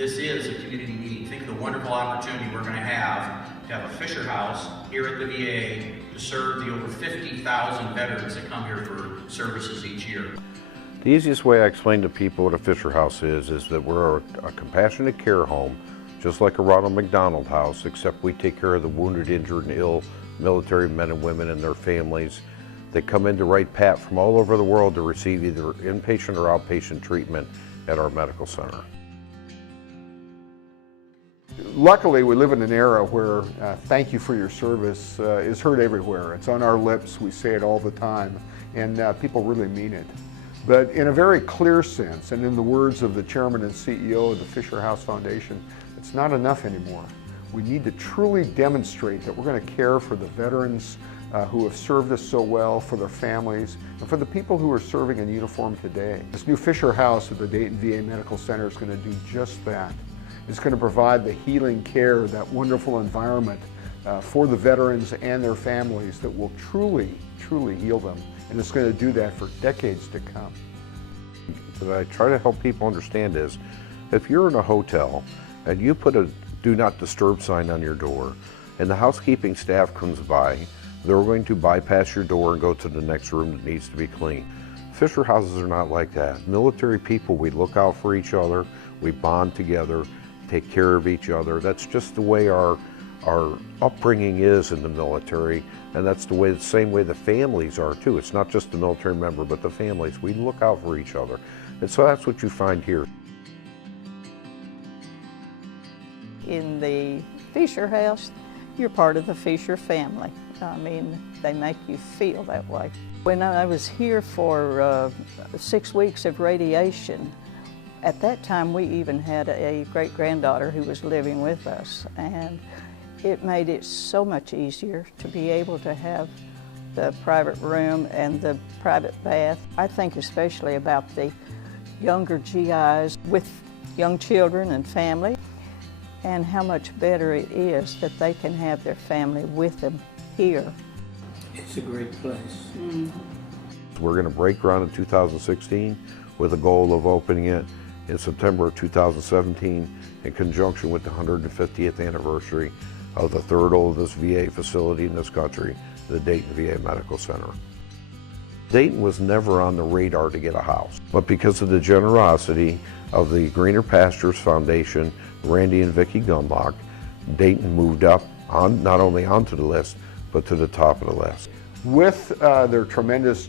this is a community need. Think of the wonderful opportunity we're going to have a Fisher House here at the VA to serve the over 50,000 veterans that come here for services each year. The easiest way I explain to people what a Fisher House is that we're a compassionate care home, just like a Ronald McDonald House, except we take care of the wounded, injured, and ill military men and women and their families. They come in to right pat from all over the world to receive either inpatient or outpatient treatment at our medical center. Luckily, we live in an era where thank you for your service is heard everywhere. It's on our lips, we say it all the time, and people really mean it. But in a very clear sense, and in the words of the chairman and CEO of the Fisher House Foundation, it's not enough anymore. We need to truly demonstrate that we're going to care for the veterans who have served us so well, for their families, and for the people who are serving in uniform today. This new Fisher House at the Dayton V.A. Medical Center is going to do just that. It's going to provide the healing care, that wonderful environment for the veterans and their families that will truly, truly heal them. And it's going to do that for decades to come. What I try to help people understand is, if you're in a hotel and you put a do not disturb sign on your door and the housekeeping staff comes by, they're going to bypass your door and go to the next room that needs to be cleaned. Fisher houses are not like that. Military people, we look out for each other, we bond together, take care of each other. That's just the way our upbringing is in the military, and that's the same way the families are too. It's not just the military member, but the families. We look out for each other. And so that's what you find here. In the Fisher House, you're part of the Fisher family. I mean, they make you feel that way. When I was here for 6 weeks of radiation, at that time we even had a great-granddaughter who was living with us, and it made it so much easier to be able to have the private room and the private bath. I think especially about the younger GIs with young children and family, and how much better it is that they can have their family with them here. It's a great place. We're going to break ground in 2016 with a goal of opening it in September of 2017 in conjunction with the 150th anniversary of the third oldest VA facility in this country, the Dayton V.A. Medical Center. Dayton was never on the radar to get a house, but because of the generosity of the Greener Pastures Foundation, Randy and Vicki Gunlock, Dayton moved up not only onto the list, but to the top of the list. With their tremendous,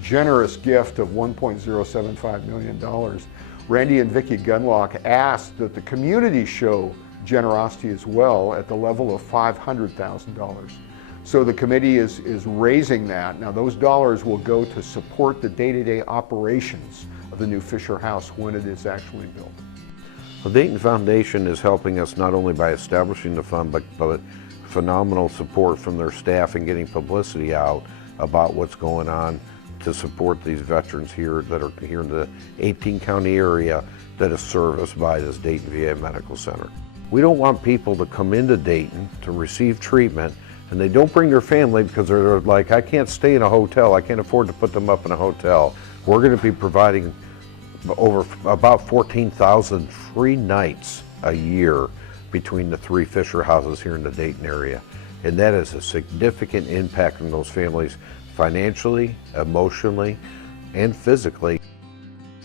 generous gift of $1.075 million, Randy and Vicki Gunlock asked that the community show generosity as well at the level of $500,000. So the committee is raising that. Now those dollars will go to support the day-to-day operations of the new Fisher House when it is actually built. The Dayton Foundation is helping us not only by establishing the fund, but phenomenal support from their staff and getting publicity out about what's going on to support these veterans here that are here in the 18-county area that is serviced by this Dayton VA Medical Center. We don't want people to come into Dayton to receive treatment and they don't bring their family because they're like, I can't stay in a hotel, I can't afford to put them up in a hotel. We're going to be providing over about 14,000 free nights a year between the 3 Fisher houses here in the Dayton area. And that is a significant impact on those families financially, emotionally, and physically.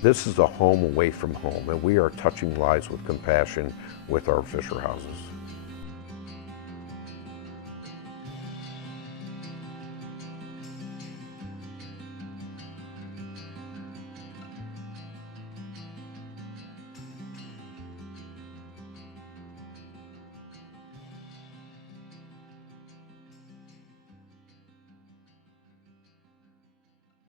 This is a home away from home, and we are touching lives with compassion with our Fisher houses.